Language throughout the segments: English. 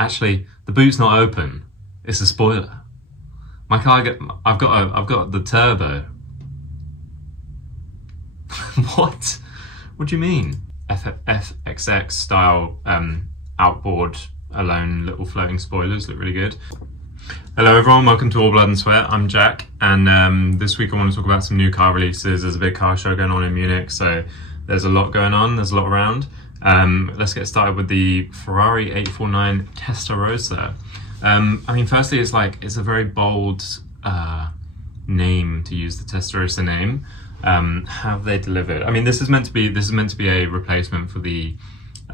Actually, the boot's not open. It's a spoiler. My car, I've got the turbo. What? What do you mean? FXX style outboard alone little floating spoilers look really good. Hello everyone, welcome to All Blood and Sweat. I'm Jack, and this week I want to talk about some new car releases. There's a big car show going on in Munich, so there's a lot going on, there's a lot around. Let's get started with the Ferrari 849 Testarossa. I mean, firstly, it's a very bold name to use, the Testarossa name. Have they delivered? I mean, this is meant to be a replacement for the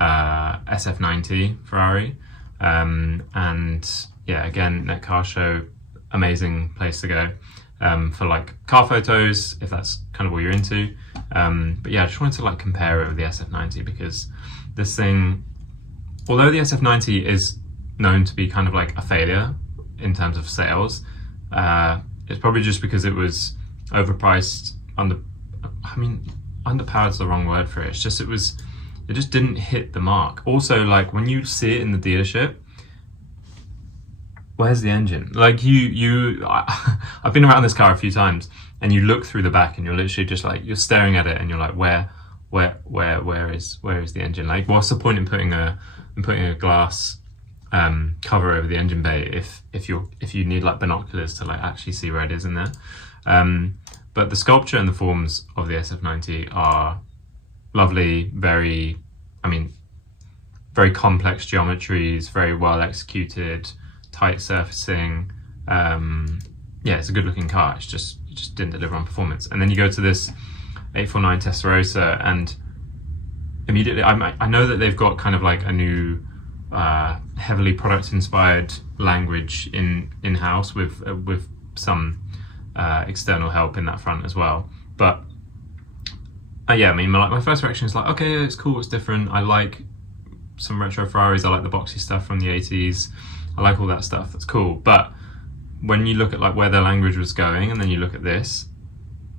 SF90 Ferrari, and yeah, again, Net Car Show, amazing place to go for like car photos if that's kind of what you're into. But yeah, I just wanted to like compare it with the SF90 because this thing, although the SF90 is known to be kind of like a failure in terms of sales, it's probably just because it was overpriced. Underpowered is the wrong word for it. It just didn't hit the mark. Also, like when you see it in the dealership, where's the engine? Like I've been around this car a few times, and you look through the back, and you're literally just like, you're staring at it, and you're like, where is the engine? Like, what's the point in putting a glass cover over the engine bay if you need like binoculars to like actually see where it is in there? But the sculpture and the forms of the SF90 are lovely, very complex geometries, very well executed, tight surfacing. Yeah, it's a good looking car. It just didn't deliver on performance. And then you go to this 849 Testarossa, and immediately I know that they've got kind of like a new heavily product inspired language in-house with some external help in that front as well. But yeah, I mean, my first reaction is like, okay, it's cool, it's different. I like some retro Ferraris. I like the boxy stuff from the 80s. I like all that stuff. That's cool. But when you look at like where their language was going, and then you look at this,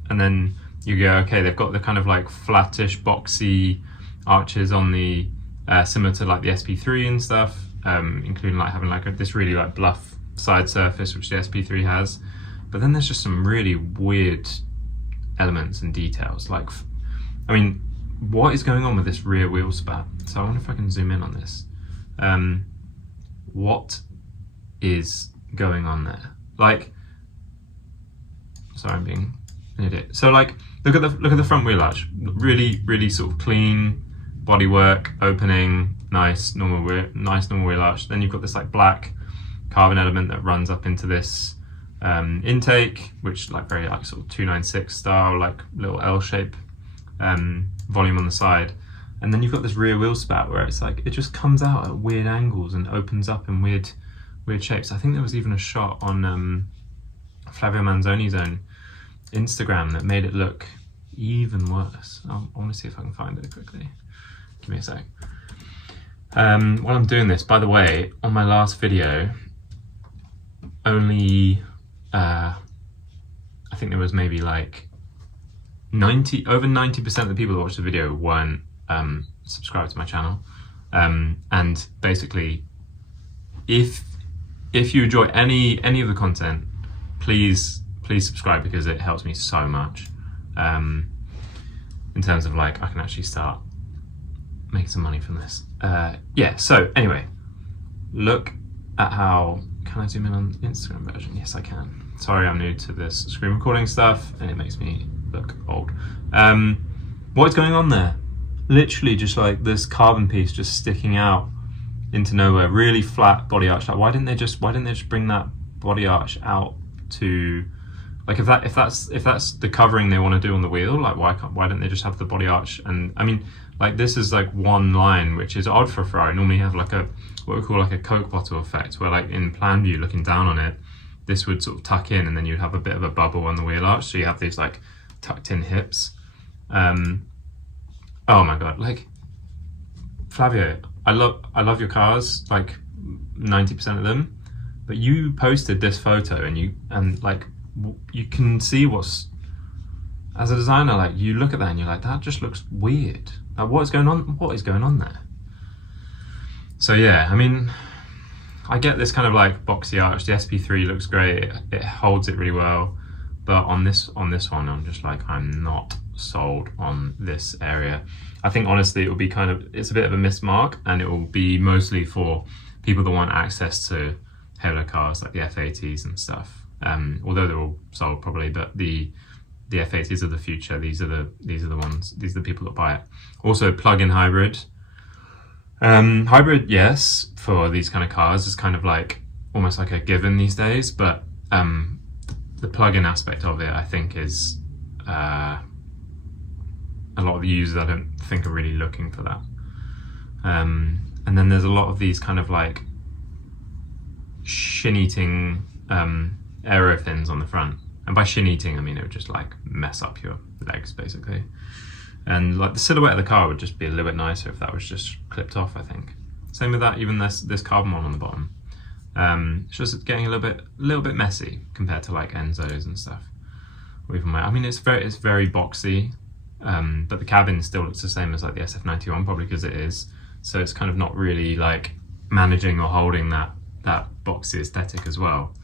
and then you go, okay, they've got the kind of like flattish, boxy arches on the similar to like the SP3 and stuff, including like having like this really like bluff side surface, which the SP3 has. But then there's just some really weird elements and details. Like, I mean, what is going on with this rear wheel spat? So I wonder if I can zoom in on this. What is going on there? Like, sorry, I'm being an idiot. So like, look at the front wheel arch. Really sort of clean bodywork, opening, nice normal wheel arch. Then you've got this like black carbon element that runs up into this intake, which like very like sort of 296 style, like little L shape volume on the side. And then you've got this rear wheel spout where it's like, it just comes out at weird angles and opens up in weird shapes. I think there was even a shot on Flavio Manzoni's own Instagram that made it look even worse. I want to see if I can find it quickly. Give me a sec. While I'm doing this, by the way, on my last video, only I think there was maybe like over 90% of the people that watched the video weren't subscribed to my channel. And basically, if you enjoy any of the content, please subscribe, because it helps me so much in terms of like, I can actually start making some money from this. Yeah, so anyway, look at how, can I zoom in on the Instagram version? Yes, I can. Sorry, I'm new to this screen recording stuff and it makes me look old. What is going on there? Literally just like this carbon piece just sticking out into nowhere, really flat body arch. Like, why didn't they just bring that body arch out to, like, if that's the covering they want to do on the wheel, like why don't they just have the body arch? And I mean, like, this is like one line, which is odd for Ferrari. Normally you have like what we call like a Coke bottle effect, where like in plan view looking down on it, this would sort of tuck in, and then you'd have a bit of a bubble on the wheel arch, so you have these like tucked in hips. Oh my god, like, Flavio, I love your cars, like 90% of them, but you posted this photo and you can see what's, as a designer, like, you look at that and you're like, that just looks weird. Like, what is going on there? So yeah, I mean, I get this kind of like boxy arch. The SP3 looks great. It holds it really well. But on this one, I'm just like, I'm not sold on this area. I think honestly, it will be it's a bit of a missed mark, and it will be mostly for people that want access to Halo cars like the F80s and stuff. Although they're all sold probably, but the F80s are the future. These are the ones. These are the people that buy it. Also, plug-in hybrid. Hybrid, yes, for these kind of cars is kind of like almost like a given these days, but the plug-in aspect of it, I think, is a lot of the users I don't think are really looking for that. And then there's a lot of these kind of like shin-eating aero fins on the front. And by shin-eating, I mean it would just like mess up your legs basically. And like the silhouette of the car would just be a little bit nicer if that was just clipped off, I think. Same with that, even this carbon one on the bottom. It's just getting a little bit messy compared to like Enzo's and stuff. Or even I mean, it's very boxy, but the cabin still looks the same as like the SF91, probably because it is. So it's kind of not really like managing or holding that boxy aesthetic as well.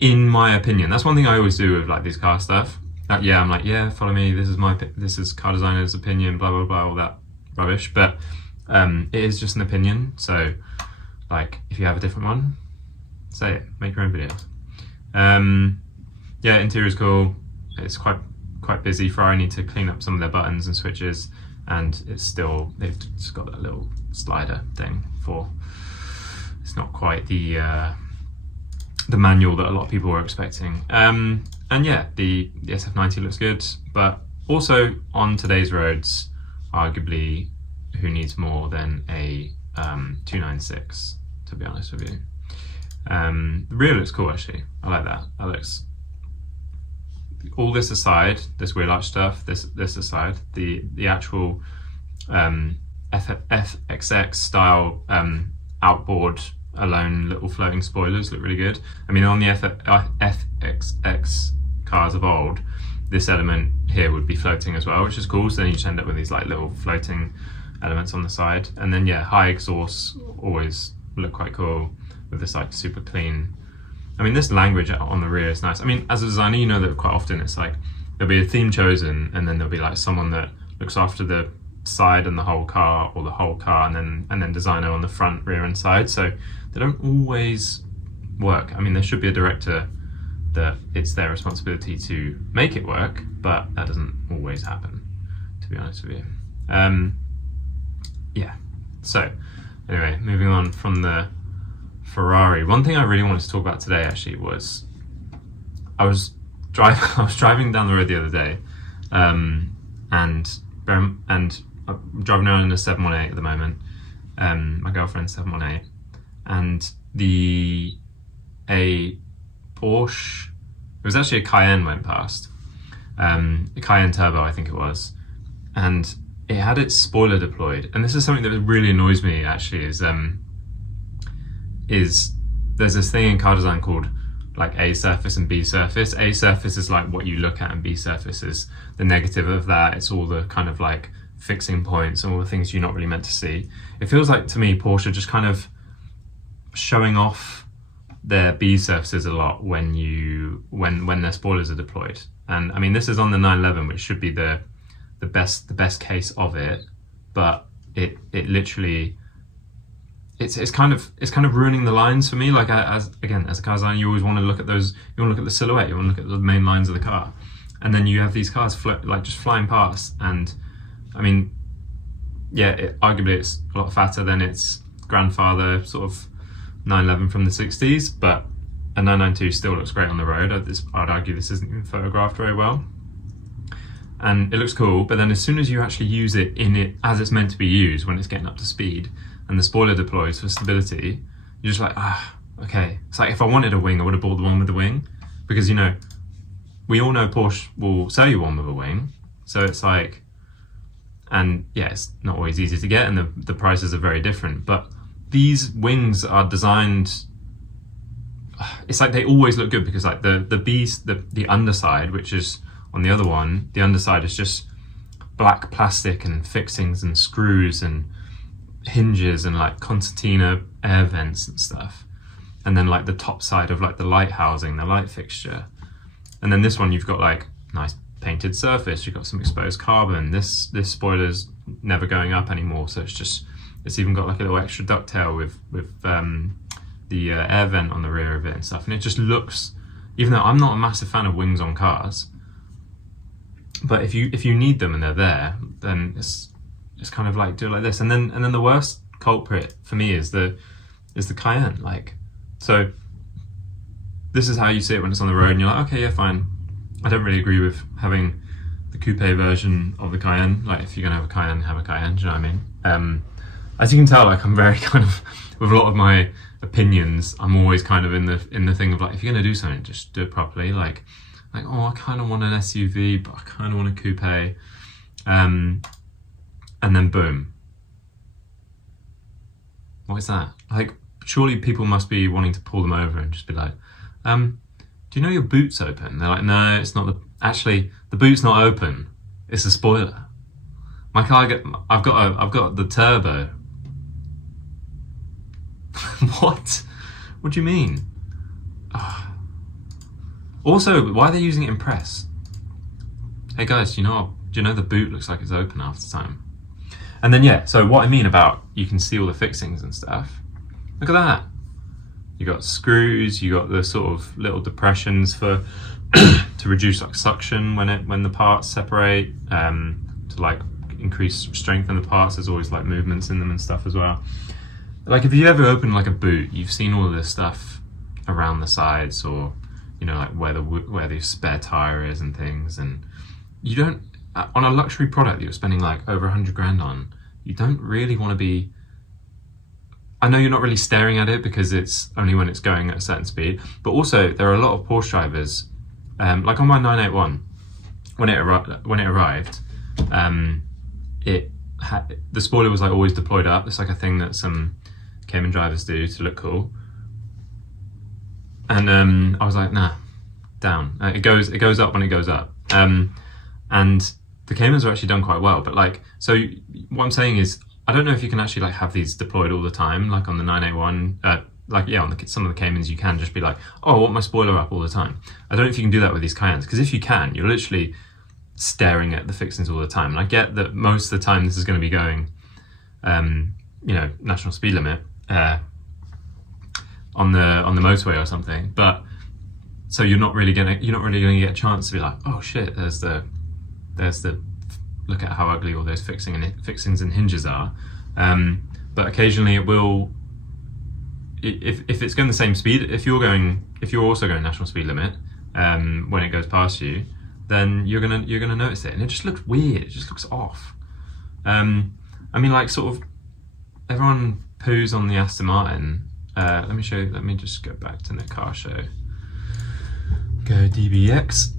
In my opinion, that's one thing I always do with like these car stuff. Yeah, I'm like, yeah, follow me. This is car designer's opinion, blah blah blah, all that rubbish. But it is just an opinion. So, like, if you have a different one, say it. Make your own videos. Yeah, interior's cool. It's quite busy. Ferrari need to clean up some of their buttons and switches, and they've just got that little slider thing for. It's not quite the manual that a lot of people were expecting. And yeah, the SF90 looks good, but also on today's roads, arguably, who needs more than a 296, to be honest with you. The rear looks cool, actually. I like that. That looks... All this aside, this wheel arch stuff, this aside, the actual FXX style outboard alone little floating spoilers look really good. I mean, on the FXX cars of old, this element here would be floating as well, which is cool. So then you just end up with these like little floating elements on the side. And then yeah, high exhausts always look quite cool with this like super clean. I mean, this language on the rear is nice. I mean, as a designer, you know that quite often it's like there'll be a theme chosen, and then there'll be like someone that looks after the side and the whole car, or the whole car, and then designer on the front, rear, and side. So they don't always work. I mean, there should be a director that it's their responsibility to make it work, but that doesn't always happen, to be honest with you. Yeah. So anyway, moving on from the Ferrari. One thing I really wanted to talk about today actually was I was driving down the road the other day, and I'm driving around in a 718 at the moment. My girlfriend's 718, and a Porsche, it was actually a Cayenne went past, a Cayenne Turbo I think it was, and it had its spoiler deployed. And this is something that really annoys me actually, is there's this thing in car design called like A surface and B surface. A surface is like what you look at, and B surface is the negative of that. It's all the kind of like fixing points and all the things you're not really meant to see. It feels like to me Porsche just kind of showing off their B surfaces a lot when their spoilers are deployed. And I mean, this is on the 911, which should be the best case of it, but it literally it's kind of ruining the lines for me. Like as a car designer, you always want to look at those. You want to look at the silhouette. You want to look at the main lines of the car, and then you have these cars just flying past. And I mean, yeah, arguably it's a lot fatter than its grandfather, sort of 911 from the 60s, but a 992 still looks great on the road. I'd argue this isn't even photographed very well, and it looks cool. But then as soon as you actually use it as it's meant to be used, when it's getting up to speed, and the spoiler deploys for stability, you're just like, okay. It's like if I wanted a wing, I would have bought the one with the wing, because, you know, we all know Porsche will sell you one with a wing. So it's like, and yeah, it's not always easy to get, and the prices are very different. But these wings are designed, it's like they always look good, because like the underside, which is on the other one, the underside is just black plastic and fixings and screws and hinges and like concertina air vents and stuff. and then like the top side of like the light housing, the light fixture. And then this one, you've got like nice painted surface, you've got some exposed carbon. This spoiler's never going up anymore, so it's even got like a little extra ducktail with the air vent on the rear of it and stuff. And it just looks, even though I'm not a massive fan of wings on cars, but if you need them and they're there, then it's kind of like do it like this. And then the worst culprit for me is the Cayenne. Like, so this is how you see it when it's on the road, and you're like, okay, yeah, fine. I don't really agree with having the coupe version of the Cayenne. Like, if you're gonna have a Cayenne, have a Cayenne. Do you know what I mean? As you can tell, like, I'm very kind of, with a lot of my opinions, I'm always kind of in the thing of like, if you're gonna do something, just do it properly. Like, oh, I kind of want an SUV, but I kind of want a coupe, and then boom. What is that? Like, surely people must be wanting to pull them over and just be like, do you know your boot's open? They're like, no, it's not. Actually, the boot's not open. It's a spoiler. My car, I've got the turbo. What? What do you mean? Also, why are they using it in press? Hey guys, do you know the boot looks like it's open half the time? And then yeah, so what I mean about you can see all the fixings and stuff. Look at that. You got screws, you got the sort of little depressions for to reduce like suction when the parts separate, to like increase strength in the parts. There's always like movements in them and stuff as well. Like, if you ever open like a boot, you've seen all of this stuff around the sides, or like where the spare tire is and things. And you don't, on a luxury product that you're spending like over 100 grand on, you don't really want to be. I know you're not really staring at it because it's only when it's going at a certain speed, but also there are a lot of Porsche drivers, like on my 981, when it arrived, the spoiler was like always deployed up. It's like a thing that some Cayman drivers do to look cool. And I was like, nah, down. It goes up when it goes up. And the Caymans are actually done quite well. But like, so what I'm saying is, I don't know if you can actually like have these deployed all the time, like on the 981. Like, yeah, on some of the Caymans you can just be like, oh, I want my spoiler up all the time. I don't know if you can do that with these Cayennes, because if you can, you're literally staring at the fixings all the time. And I get that most of the time this is going to be going, national speed limit on the motorway or something. But so you're not really gonna get a chance to be like, oh shit, there's the look at how ugly all those fixings and hinges are. But occasionally it will. If it's going the same speed, if you're also going national speed limit, when it goes past you, then you're gonna notice it, and it just looks weird. It just looks off. I mean, like, sort of, everyone poos on the Aston Martin. Let me just go back to the car show. Go DBX.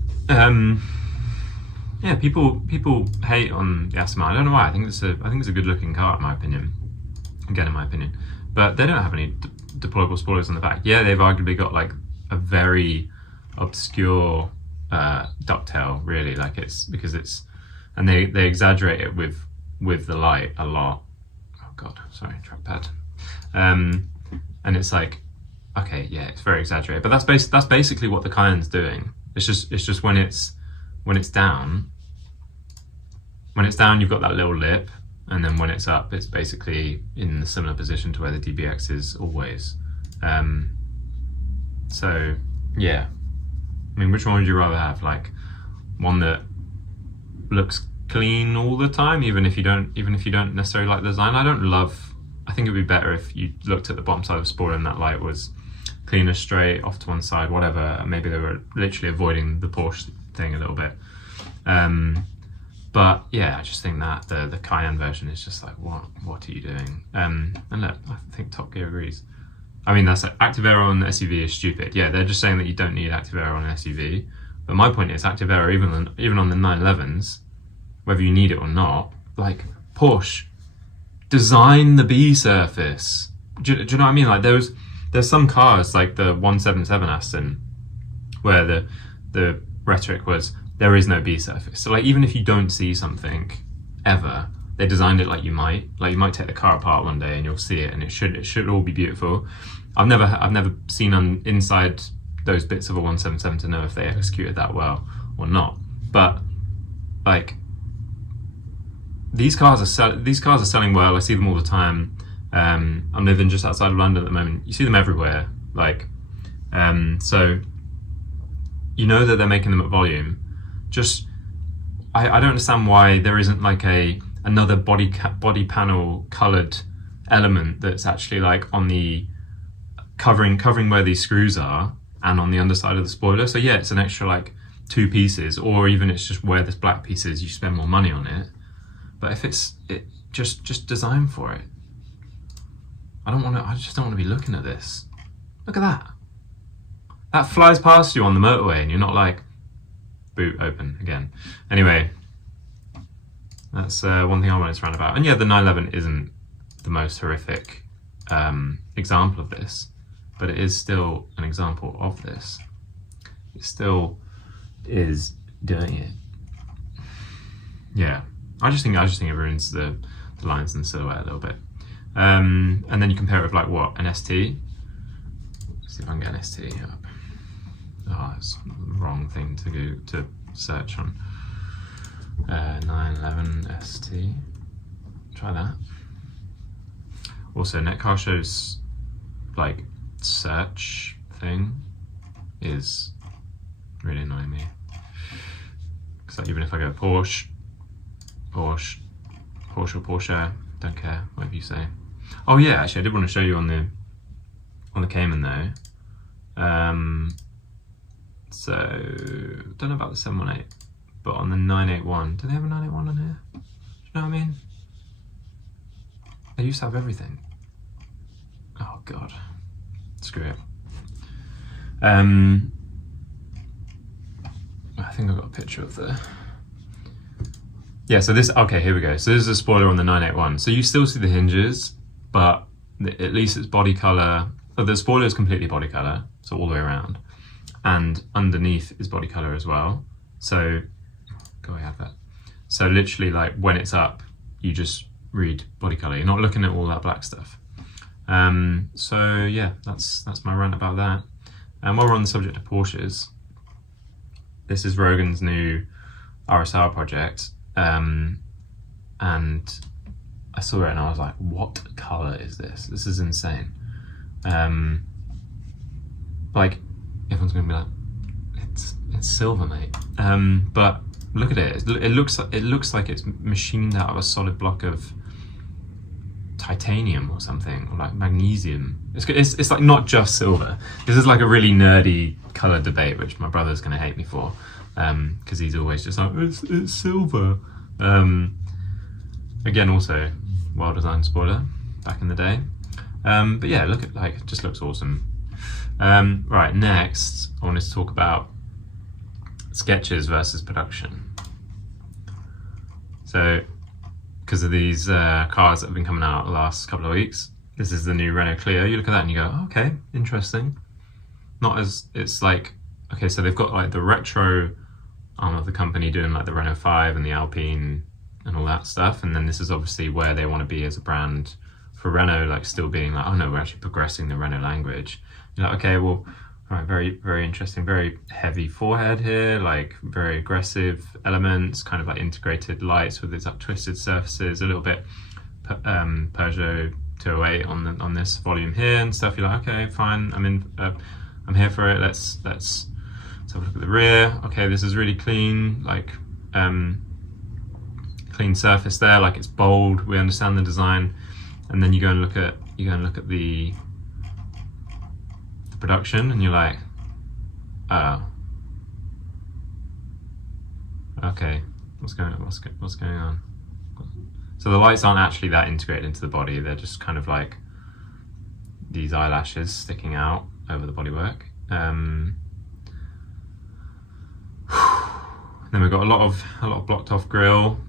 Yeah, people hate on the Aston Martin. I don't know why. I think it's a good looking car, in my opinion. Again, in my opinion, but they don't have any deployable spoilers on the back. Yeah, they've arguably got like a very obscure ducktail, really. Like, it's because it's, and they exaggerate it with the light a lot. Oh god, sorry, trackpad. And it's like, okay, yeah, it's very exaggerated, but that's basically what the Cayenne's doing. It's just when it's down. When it's down, you've got that little lip, and then when it's up, it's basically in a similar position to where the DBX is always. So yeah, I mean, which one would you rather have? Like, one that looks clean all the time, even if you don't necessarily like the design. I think it'd be better if you looked at the bottom side of the spoiler and that light was cleaner, straight, off to one side, whatever. Maybe they were literally avoiding the Porsche thing a little bit. But yeah, I just think that the Cayenne version is just like, what are you doing? And look, I think Top Gear agrees. I mean, that's active aero on the SUV is stupid. Yeah, they're just saying that you don't need active aero on an SUV. But my point is, active aero even on the 911s, whether you need it or not, like, Porsche, design the B surface. Do you know what I mean? Like, there's some cars like the 177 Aston where the rhetoric was, there is no B surface. So like, even if you don't see something ever, they designed it like you might take the car apart one day and you'll see it, and it should all be beautiful. I've never seen inside those bits of a 177 to know if they executed that well or not. But like, these cars are selling well. I see them all the time. I'm living just outside of London at the moment. You see them everywhere. Like, so you know that they're making them at volume. Just I don't understand why there isn't like another body panel coloured element that's actually like on the covering where these screws are and on the underside of the spoiler. So yeah, it's an extra like 2 pieces, or even it's just where this black piece is, you spend more money on it. But if it's just design for it. I just don't want to be looking at this. Look at that. That flies past you on the motorway and you're not like, boot open again. Anyway, that's one thing I wanted to rant about. And yeah, the 911 isn't the most horrific example of this, but it is still an example of this. It still is doing it. Yeah, I just think it ruins the lines and silhouette a little bit. And then you compare it with like what, an ST. Let's see if I can get an ST up. Oh, that's the wrong thing to go to search on. 911 ST. Try that. Also, Netcarshow's like search thing is really annoying me. Because like, even if I go Porsche, or Porsche, don't care, whatever you say. Oh yeah, actually I did want to show you on the Cayman though. So don't know about the 718, but on the 981, do they have a 981 on here? Do you know what I mean? They used to have everything. Oh god, screw it. I think I've got a picture of the. Yeah, so this, okay, here we go. So this is a spoiler on the 981. So you still see the hinges, but at least it's body color. Oh, the spoiler is completely body color, so all the way around. And underneath is body color as well. So, go ahead, have that. So literally, like when it's up, you just read body color. You're not looking at all that black stuff. So yeah, that's my rant about that. And while we're on the subject of Porsches, this is Rogan's new RSR project. And I saw it and I was like, what color is this? This is insane. Like, everyone's gonna be like, it's silver, mate. But look at it. It looks like it's machined out of a solid block of titanium or something, or like magnesium. It's like not just silver. This is like a really nerdy color debate, which my brother's gonna hate me for, because he's always just like, it's silver. Again, also well designed spoiler back in the day. But yeah, look at, like, it just looks awesome. Right, next I wanted to talk about sketches versus production. So, because of these cars that have been coming out the last couple of weeks, this is the new Renault Clio. You look at that and you go, oh, okay, interesting. It's like, okay, so they've got like the retro arm of the company doing like the Renault 5 and the Alpine and all that stuff, and then this is obviously where they want to be as a brand for Renault, like still being like, oh no, we're actually progressing the Renault language. You're like, okay, well, all right, very, very interesting, very heavy forehead here, like very aggressive elements, kind of like integrated lights with its like twisted surfaces, a little bit Peugeot 208 on this volume here and stuff. You're like, okay, fine, I'm here for it. Let's have a look at the rear. Okay, this is really clean, like clean surface there, like it's bold. We understand the design, and then you go and look at the production, and you're like, oh, okay, what's going on? So the lights aren't actually that integrated into the body. They're just kind of like these eyelashes sticking out over the bodywork. Then we've got a lot of blocked off grille.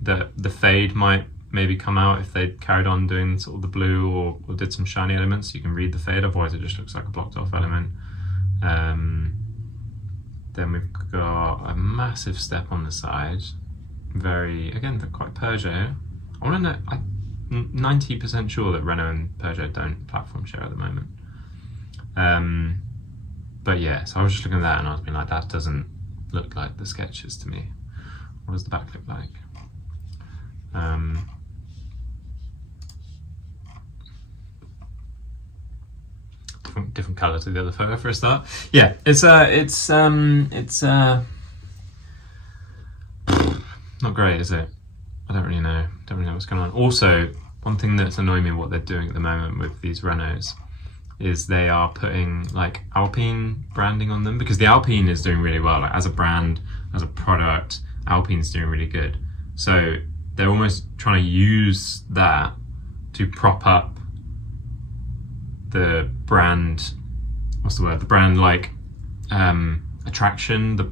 The fade might maybe come out if they carried on doing sort of the blue or did some shiny elements. You can read the fade, otherwise it just looks like a blocked off element. Then we've got a massive step on the side. Again, they're quite Peugeot. I want to know, I'm 90% sure that Renault and Peugeot don't platform share at the moment. But yeah, so I was just looking at that and I was being like, that doesn't look like the sketches to me. What does the back look like? Different colour to the other photo for a start. Yeah, it's not great, is it? I don't really know what's going on. Also, one thing that's annoying me what they're doing at the moment with these Renaults is they are putting like Alpine branding on them, because the Alpine is doing really well, like as a brand, as a product, Alpine's doing really good. So they're almost trying to use that to prop up the brand, what's the word? The brand like attraction, the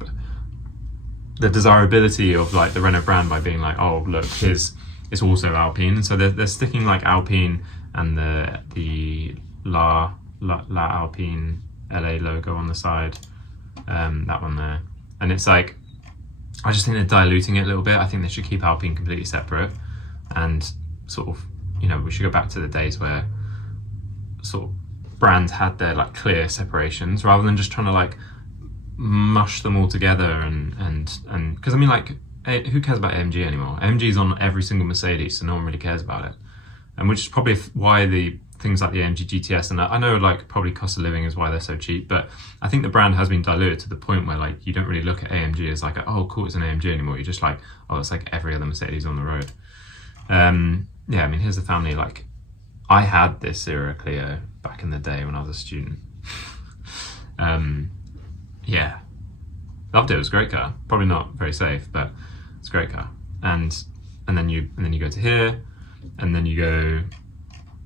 desirability of like the Renault brand by being like, oh look, it's also Alpine. And so they're sticking like Alpine and the La Alpine LA logo on the side, that one there. And it's like, I just think they're diluting it a little bit. I think they should keep Alpine completely separate and sort of, you know, we should go back to the days where sort of brands had their like clear separations rather than just trying to like mush them all together and because I mean, like, who cares about AMG anymore? AMG is on every single Mercedes, so no one really cares about it. And which is probably why the things like the AMG GTS, and I know like probably cost of living is why they're so cheap, but I think the brand has been diluted to the point where like you don't really look at AMG as like, oh cool, it's an AMG anymore. You're just like, oh, it's like every other Mercedes on the road. Yeah, I mean, here's the family. Like, I had this Zero Clio back in the day when I was a student. Yeah, loved it. It was a great car. Probably not very safe, but it's a great car. And then you go to here, and then you go,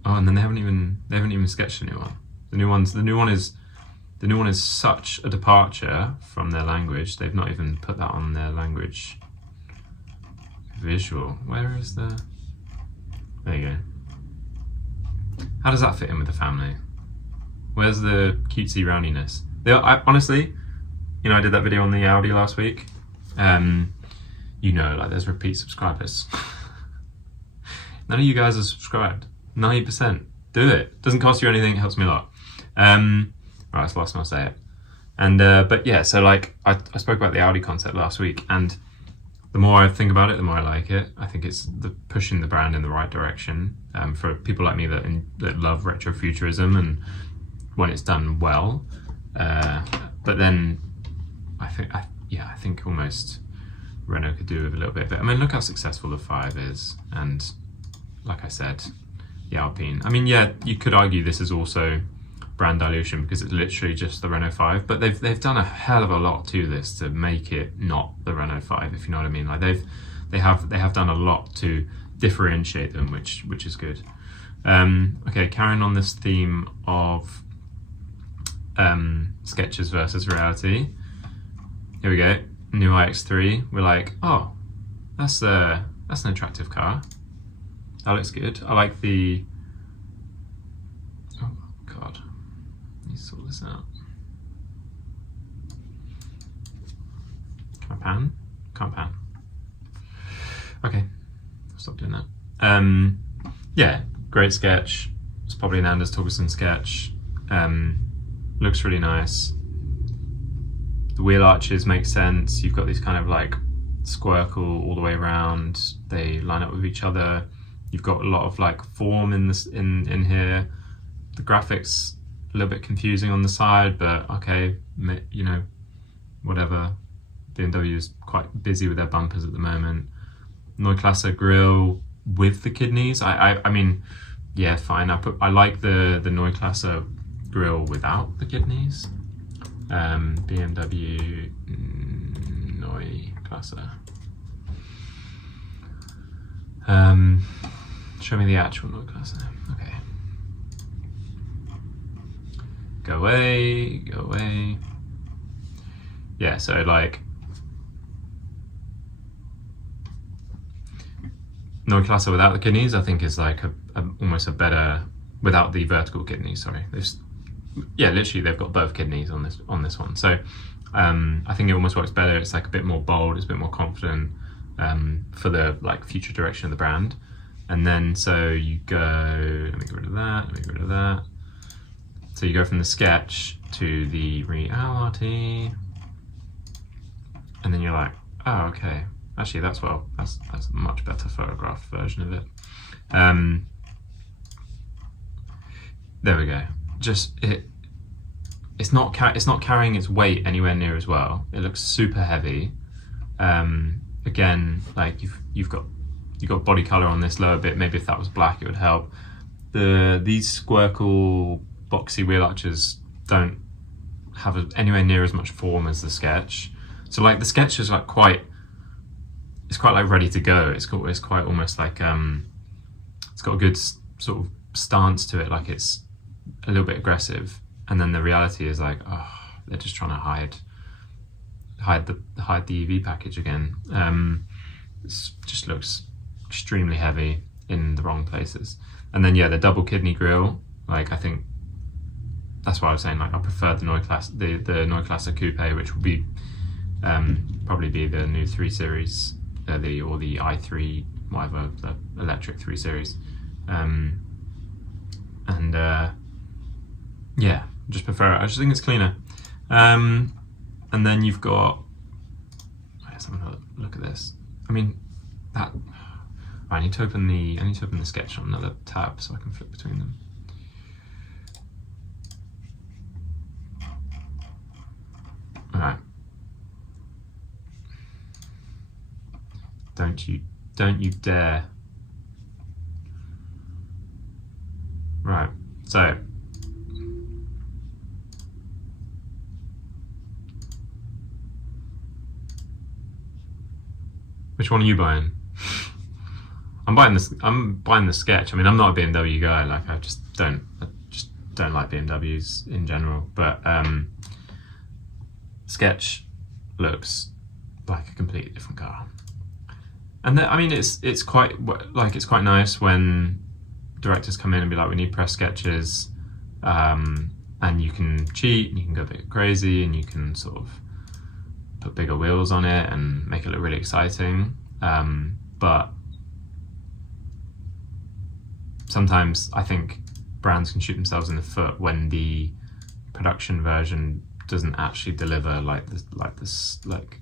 oh, and then they haven't even sketched a new one. The new one is such a departure from their language. They've not even put that on their language visual. Where is the? There you go. How does that fit in with the family? Where's the cutesy roundiness? Honestly, you know, I did that video on the Audi last week. You know, like there's repeat subscribers. None of you guys are subscribed. 90%. Do it. Doesn't cost you anything. It helps me a lot. Right, that's the last time I'll say it. And but yeah, so like I spoke about the Audi concept last week, and the more I think about it, the more I like it. I think it's pushing the brand in the right direction for people like me that love retrofuturism and when it's done well. But then I think almost Renault could do with a little bit. But I mean, look how successful the 5 is, and like I said, the Alpine. I mean, yeah, you could argue this is also brand dilution because it's literally just the Renault 5, but they've done a hell of a lot to this to make it not the Renault 5, if you know what I mean. Like they have done a lot to differentiate them, which is good. Okay, carrying on this theme of sketches versus reality. Here we go, new iX3. We're like, oh, that's an attractive car. That looks good. I like the. Oh God, let me sort this out. Can I pan? Can't pan. Okay, I'll stop doing that. Yeah, great sketch. It's probably an Anders Torgerson sketch. Looks really nice. The wheel arches make sense. You've got these kind of like squircle all the way around. They line up with each other. You've got a lot of like form in this in here. The graphics a little bit confusing on the side, but okay, you know, whatever. BMW is quite busy with their bumpers at the moment. Neue grille with the kidneys. I mean, yeah, fine. I like the Neue grille without the kidneys. BMW Neue. Show me the actual Neue. Okay. Go away, go away. Yeah, so like Neue without the kidneys, I think is like almost a better, without the vertical kidneys, sorry. Yeah, literally they've got both kidneys on this one. So I think it almost works better. It's like a bit more bold, it's a bit more confident for the like future direction of the brand. And then so you go, let me get rid of that, let me get rid of that. So you go from the sketch to the reality, and then you're like, oh, okay, actually that's a much better photographed version of it. There we go. Just it's not carrying its weight anywhere near as well. It looks super heavy. Again, like you've got body color on this lower bit. Maybe if that was black, it would help. These Squircle boxy wheel arches don't have anywhere near as much form as the sketch. So like the sketch is like quite like ready to go. It's quite almost like it's got a good sort of stance to it. Like it's a little bit aggressive, and then the reality is like, oh, they're just trying to hide the EV package again. It just looks extremely heavy in the wrong places. And then yeah, the double kidney grille, like I think that's why I was saying like I prefer the Neue Klasse Coupe, which will be probably be the new 3 Series, or the i3 whatever, the electric 3 Series, yeah, just prefer it. I just think it's cleaner. And then you've got, let's have another look at this. I mean, I need to open the sketch on another tab so I can flip between them. All right. Don't you dare. Right. So which one are you buying? I'm buying the sketch. I mean, I'm not a BMW guy. Like, I just don't like BMWs in general. But sketch looks like a completely different car. And I mean, it's quite nice when directors come in and be like, we need press sketches, and you can cheat and you can go a bit crazy and you can sort of put bigger wheels on it and make it look really exciting. But sometimes I think brands can shoot themselves in the foot when the production version doesn't actually deliver like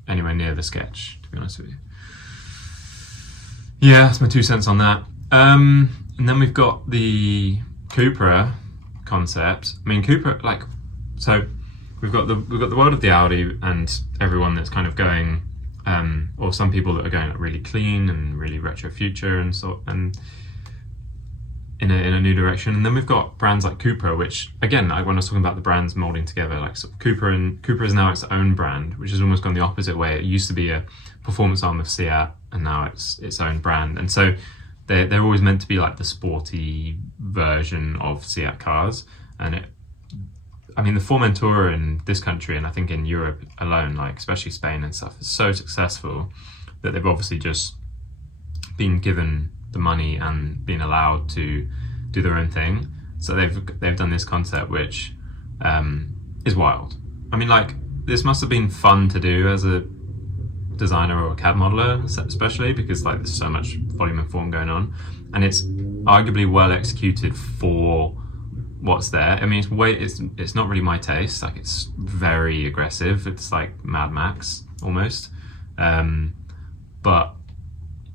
anywhere near the sketch, to be honest with you. Yeah, that's my 2 cents on that. And then we've got the Cupra concept. I mean, Cupra, like, so we've got the world of the Audi and everyone that's kind of going, or some people that are going really clean and really retro future and in a new direction. And then we've got brands like Cupra, which again, like when I was talking about the brands molding together, like so Cupra is now its own brand, which has almost gone the opposite way. It used to be a performance arm of Seat, and now it's its own brand. And so they're always meant to be like the sporty version of Seat cars. And I mean, the Formentor in this country, and I think in Europe alone, like especially Spain and stuff, is so successful that they've obviously just been given the money and been allowed to do their own thing. So they've done this concept, which is wild. I mean, like, this must have been fun to do as a designer or a CAD modeler, especially because like there's so much volume and form going on, and it's arguably well executed for what's there. I mean, it's not really my taste. Like, it's very aggressive. It's like Mad Max almost, but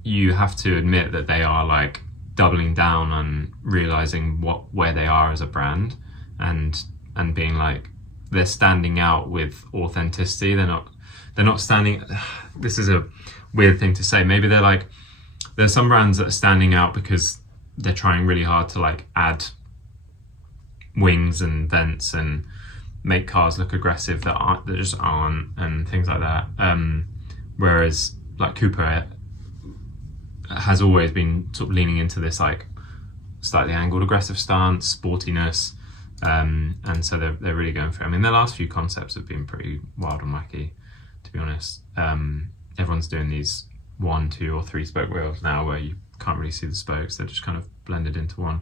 you have to admit that they are like doubling down on realizing where they are as a brand, and being like, they're standing out with authenticity. They're not standing. This is a weird thing to say. Maybe there's some brands that are standing out because they're trying really hard to like add wings and vents and make cars look aggressive that just aren't, and things like that. Whereas like Cupra has always been sort of leaning into this like slightly angled aggressive stance, sportiness, and so they're really going for it. I mean, their last few concepts have been pretty wild and wacky, to be honest. Everyone's doing these 1, 2 or 3 spoke wheels now where you can't really see the spokes. They're just kind of blended into one,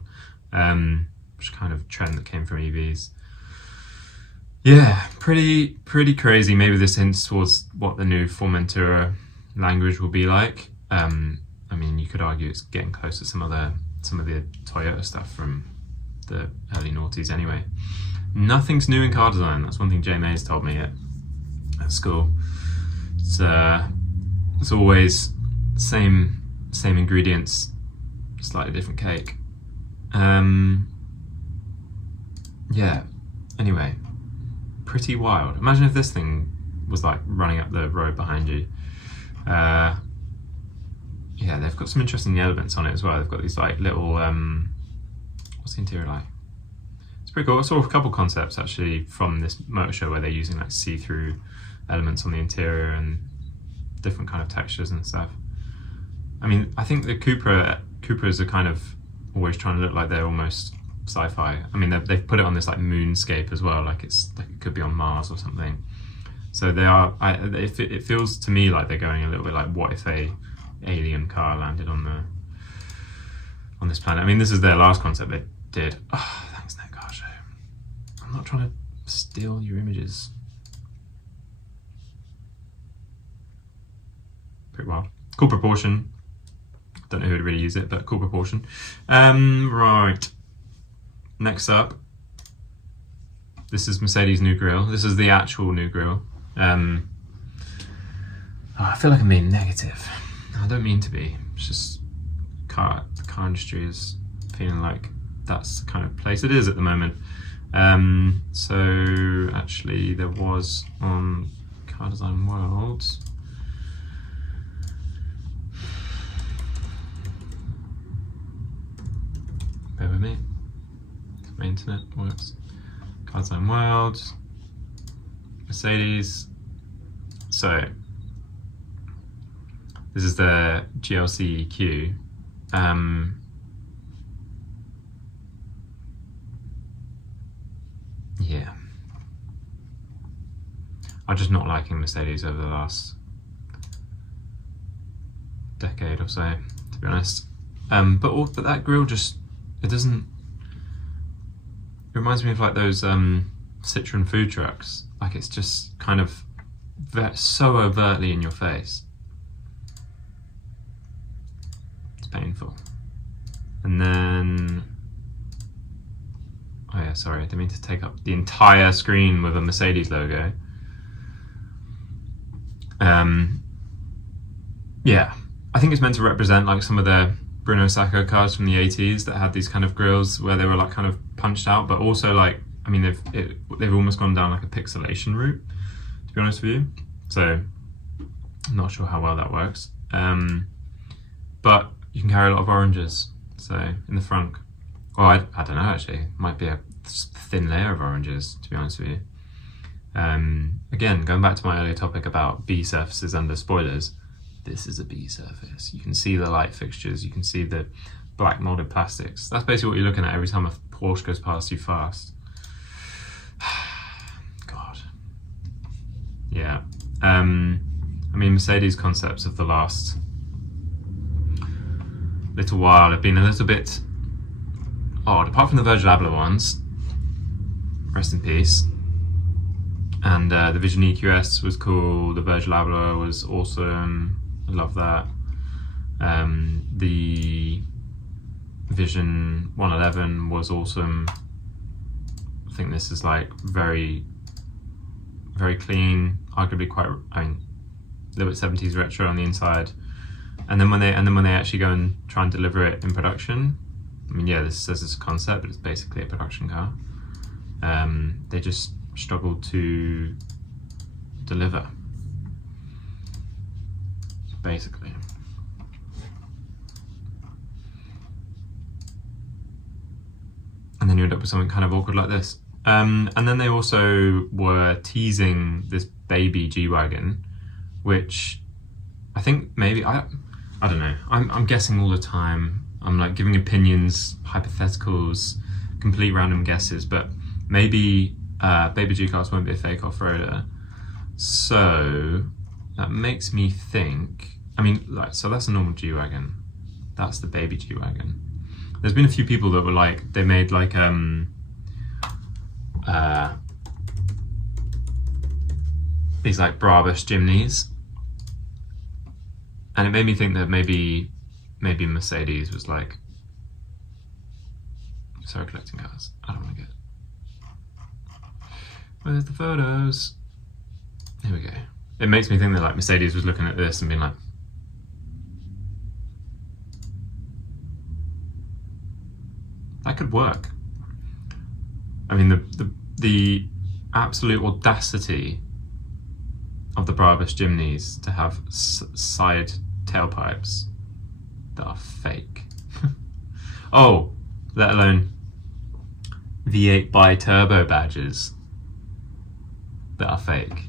which is kind of a trend that came from EVs. Yeah, pretty crazy. Maybe this hints towards what the new Formentura language will be like. I mean, you could argue it's getting close to some of the Toyota stuff from the early noughties anyway. Nothing's new in car design. That's one thing Jay Mays told me at school. It's always same ingredients, slightly different cake. Yeah. Anyway, pretty wild. Imagine if this thing was like running up the road behind you. Yeah, they've got some interesting elements on it as well. They've got these like little what's the interior like? It's pretty cool. I saw a couple concepts actually from this motor show where they're using like see-through elements on the interior and different kind of textures and stuff. I mean, I think the Cupras are kind of always trying to look like they're almost sci-fi. I mean, they've put it on this like moonscape as well, like it's like it could be on Mars or something. So they are. It feels to me like they're going a little bit like, what if a alien car landed on this planet? I mean, this is their last concept they did. Oh, thanks, Net Car Show. I'm not trying to steal your images. Pretty wild. Cool proportion. Don't know who would really use it, but cool proportion. Right. Next up, this is Mercedes' new grille. This is the actual new grille. I feel like I'm being negative. I don't mean to be. It's just the car industry is feeling like that's the kind of place it is at the moment. So actually, there was on Car Design World. Bear with me. My internet works. Car Design World. Mercedes. So this is the GLC EQ. Yeah. I'm just not liking Mercedes over the last decade or so, to be honest. But that grille just, it doesn't. It reminds me of like those Citroen food trucks. Like it's just kind of so overtly in your face. It's painful. And then, oh yeah, sorry, I didn't mean to take up the entire screen with a Mercedes logo. Yeah, I think it's meant to represent like some of the Bruno Sacco cars from the 80s that had these kind of grills where they were like kind of punched out, but also like, I mean, they've almost gone down like a pixelation route, to be honest with you. So I'm not sure how well that works. But you can carry a lot of oranges. So in the front, well, I don't know actually, it might be a thin layer of oranges, to be honest with you. Again, going back to my earlier topic about B surfaces under spoilers, this is a B surface. You can see the light fixtures, you can see the black molded plastics. That's basically what you're looking at every time a Porsche goes past you fast. God. Yeah. I mean, Mercedes concepts of the last little while have been a little bit odd, apart from the Virgil Abloh ones. Rest in peace. And the Vision EQS was cool. The Virgil Abloh was awesome. I love that. The Vision 111 was awesome. I think this is like very, very clean. Arguably quite, I mean, a little bit 70s retro on the inside. And then when they actually go and try and deliver it in production, I mean, yeah, this says it's a concept, but it's basically a production car. They just struggled to deliver, basically. And then you end up with something kind of awkward like this. And then they also were teasing this baby G-Wagon, which I think maybe, I don't know, I'm guessing all the time. I'm like giving opinions, hypotheticals, complete random guesses, but maybe baby G-Class won't be a fake off-roader. So that makes me think, I mean, like, so that's a normal G-Wagon. That's the baby G-Wagon. There's been a few people that were like, they made like, these like Brabus Jimneys. And it made me think that maybe Mercedes was like, sorry, collecting cars. I don't want to get Where's the photos? Here we go. It makes me think that like Mercedes was looking at this and being like, that could work. I mean, the absolute audacity of the Brabus Jimneys to have side tailpipes that are fake. Oh, let alone V8 bi-turbo badges that are fake.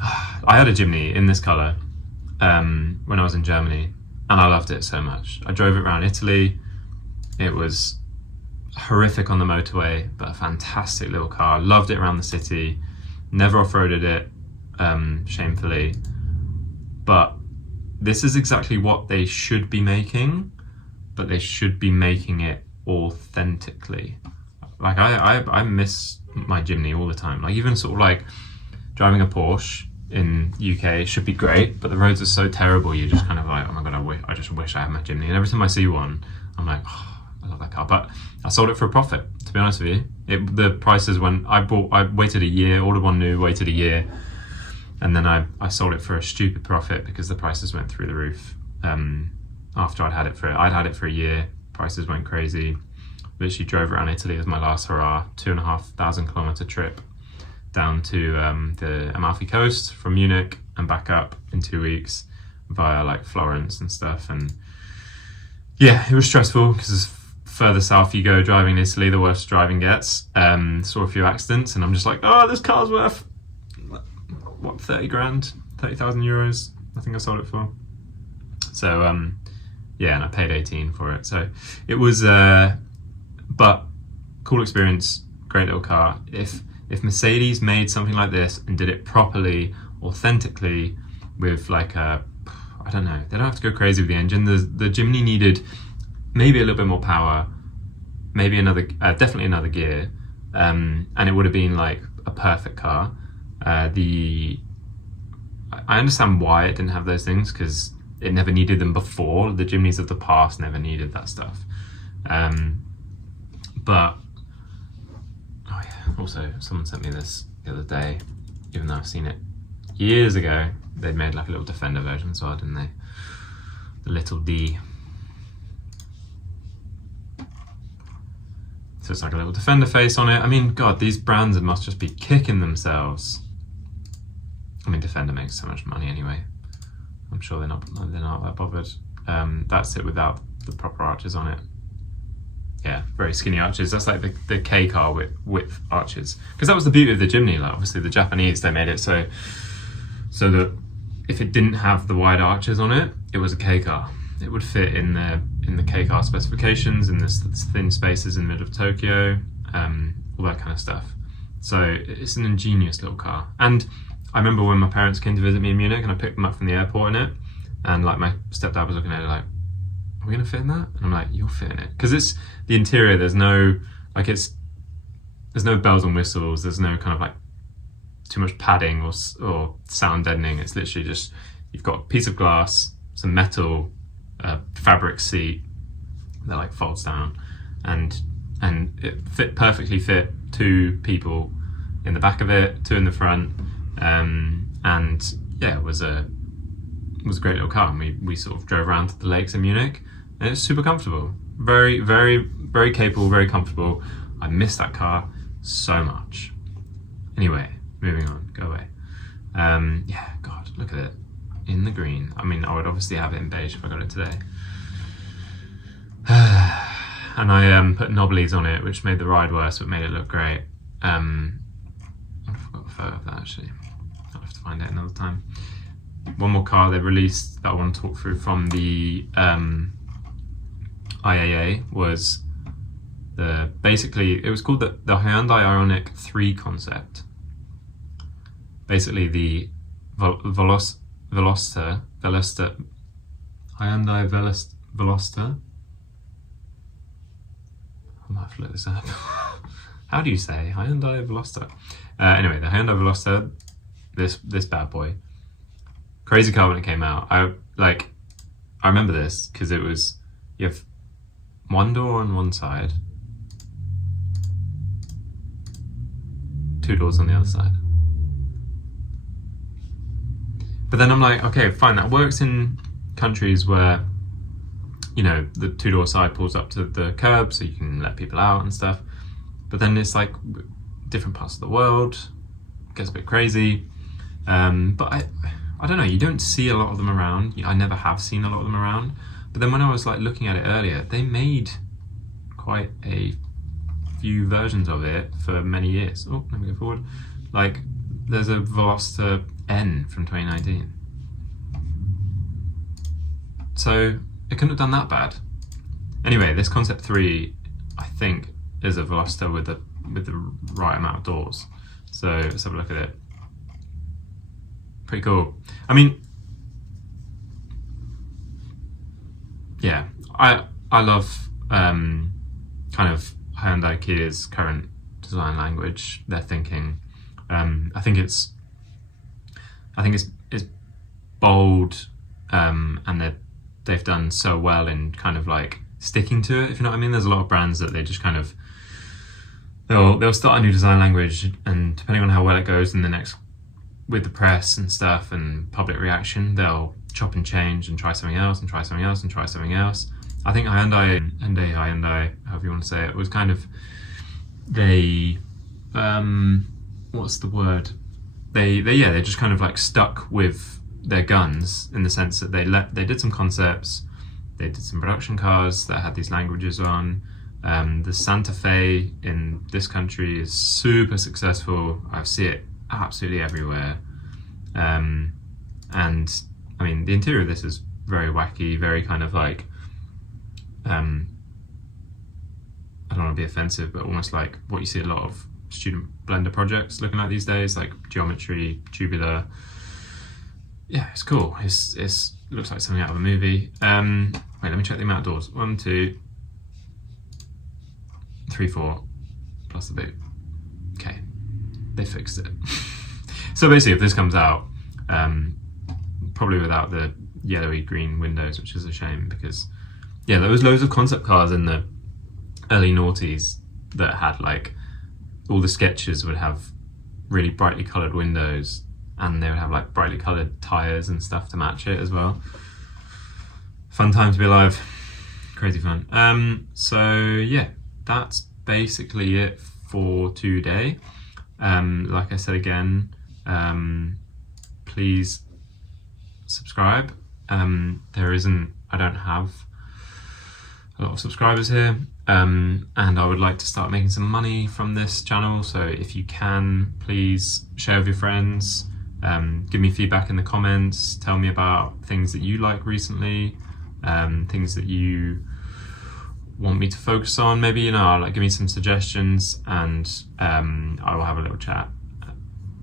I had a Jimny in this colour when I was in Germany, and I loved it so much. I drove it around Italy. It was horrific on the motorway, but a fantastic little car. Loved it around the city. Never off-roaded it, shamefully. But this is exactly what they should be making, but they should be making it authentically. Like I miss my Jimny all the time. Like even sort of like driving a Porsche in UK should be great, but the roads are so terrible. You're just kind of like, oh my god, I just wish I had my Jimny. And every time I see one, I'm like, oh, I love that car. But I sold it for a profit, to be honest with you. The prices when I waited a year, ordered one new, waited a year, and then I sold it for a stupid profit because the prices went through the roof. After I'd had it for a year, prices went crazy. Literally drove around Italy as my last hurrah, 2,500 kilometer trip down to the Amalfi Coast from Munich and back up in 2 weeks via like Florence and stuff. And yeah, it was stressful because as further south you go driving in Italy, the worse driving gets. Saw a few accidents and I'm just like, oh, this car's worth, what, 30 grand, 30,000 euros, I think I sold it for. So yeah, and I paid 18 for it. So it was, but cool experience, great little car. If Mercedes made something like this and did it properly, authentically, with like a, I don't know, they don't have to go crazy with the engine. The Jimny needed maybe a little bit more power, maybe another, definitely another gear, and it would have been like a perfect car. I understand why it didn't have those things, because it never needed them before. The Jimnys of the past never needed that stuff. But oh yeah, also someone sent me this the other day, even though I've seen it years ago. They'd made like a little Defender version as well, didn't they? The little D. So it's like a little Defender face on it. I mean, God, these brands must just be kicking themselves. I mean, Defender makes so much money anyway. I'm sure they're not that bothered. That's it without the proper arches on it. Yeah, very skinny arches. That's like the K car width arches. Because that was the beauty of the Jimny. Like obviously the Japanese, they made it so that if it didn't have the wide arches on it, it was a K car. It would fit in the K car specifications, in the thin spaces in the middle of Tokyo, all that kind of stuff. So it's an ingenious little car. And I remember when my parents came to visit me in Munich and I picked them up from the airport in it, and like my stepdad was looking at it like, are we gonna fit in that? And I'm like, you'll fit in it. Because it's the interior, there's no bells and whistles, there's no kind of like too much padding or sound deadening. It's literally just, you've got a piece of glass, some metal, fabric seat that like folds down, and it perfectly fit 2 people in the back of it, 2 in the front, and yeah, it was a great little car. And we sort of drove around to the lakes in Munich, and it's super comfortable, very, very, very capable, very comfortable. I miss that car so much. Anyway, moving on, go away. Yeah, God, look at it in the green. I mean, I would obviously have it in beige if I got it today. And I put knobblies on it, which made the ride worse, but made it look great. I forgot a photo of that actually. I'll have to find it another time. One more car they released that I want to talk through from the IAA was basically it was called the Hyundai Ioniq 3 concept. Basically the Veloster Hyundai Veloster. I might have to look this up. How do you say Hyundai Veloster? Anyway, the Hyundai Veloster, this bad boy. Crazy car when it came out. I remember this because it was, you have one door on one side, 2 doors on the other side. But then I'm like, okay, fine, that works in countries where, you know, the 2-door side pulls up to the curb so you can let people out and stuff. But then it's like different parts of the world, it gets a bit crazy. But I don't know, you don't see a lot of them around. I never have seen a lot of them around. But then when I was like looking at it earlier, they made quite a few versions of it for many years. Oh, let me go forward. Like, there's a Veloster N from 2019. So it couldn't have done that bad. Anyway, this Concept 3, I think, is a Veloster with the right amount of doors. So let's have a look at it. Pretty cool. I mean, yeah, I love kind of Hyundai Kia's current design language. Their thinking. I think it's bold, and they've done so well in kind of like sticking to it, if you know what I mean. There's a lot of brands that they just kind of they'll start a new design language, and depending on how well it goes in the next with the press and stuff and public reaction, they'll chop and change and try something else and try something else and try something else. I think Hyundai, however you want to say it, was kind of what's the word? They just kind of like stuck with their guns in the sense that they did some concepts, they did some production cars that had these languages on. The Santa Fe in this country is super successful. I see it absolutely everywhere. And I mean, the interior of this is very wacky, very kind of like, I don't want to be offensive, but almost like what you see a lot of student blender projects looking like these days, like geometry, tubular. Yeah, it's cool. It looks like something out of a movie. Wait, let me check the amount of doors. 1, 2, 3, 4, plus the boot. Okay, they fixed it. So basically, if this comes out, probably without the yellowy green windows, which is a shame, because yeah, there was loads of concept cars in the early noughties that had like, all the sketches would have really brightly coloured windows, and they would have like brightly coloured tyres and stuff to match it as well. Fun time to be alive. Crazy fun. So yeah, that's basically it for today. Like I said again, please subscribe. I don't have a lot of subscribers here, and I would like to start making some money from this channel, so if you can, please share with your friends, give me feedback in the comments, tell me about things that you like recently, things that you want me to focus on, maybe, you know, like give me some suggestions, and I will have a little chat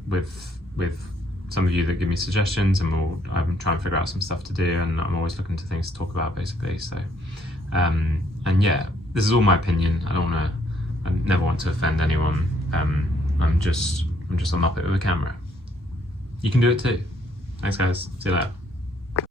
with some of you that give me suggestions, and I'm trying to figure out some stuff to do, and I'm always looking to things to talk about, basically. So and yeah, this is all my opinion. I never want to offend anyone. I'm just a muppet with a camera. You can do it too. Thanks guys, see you later.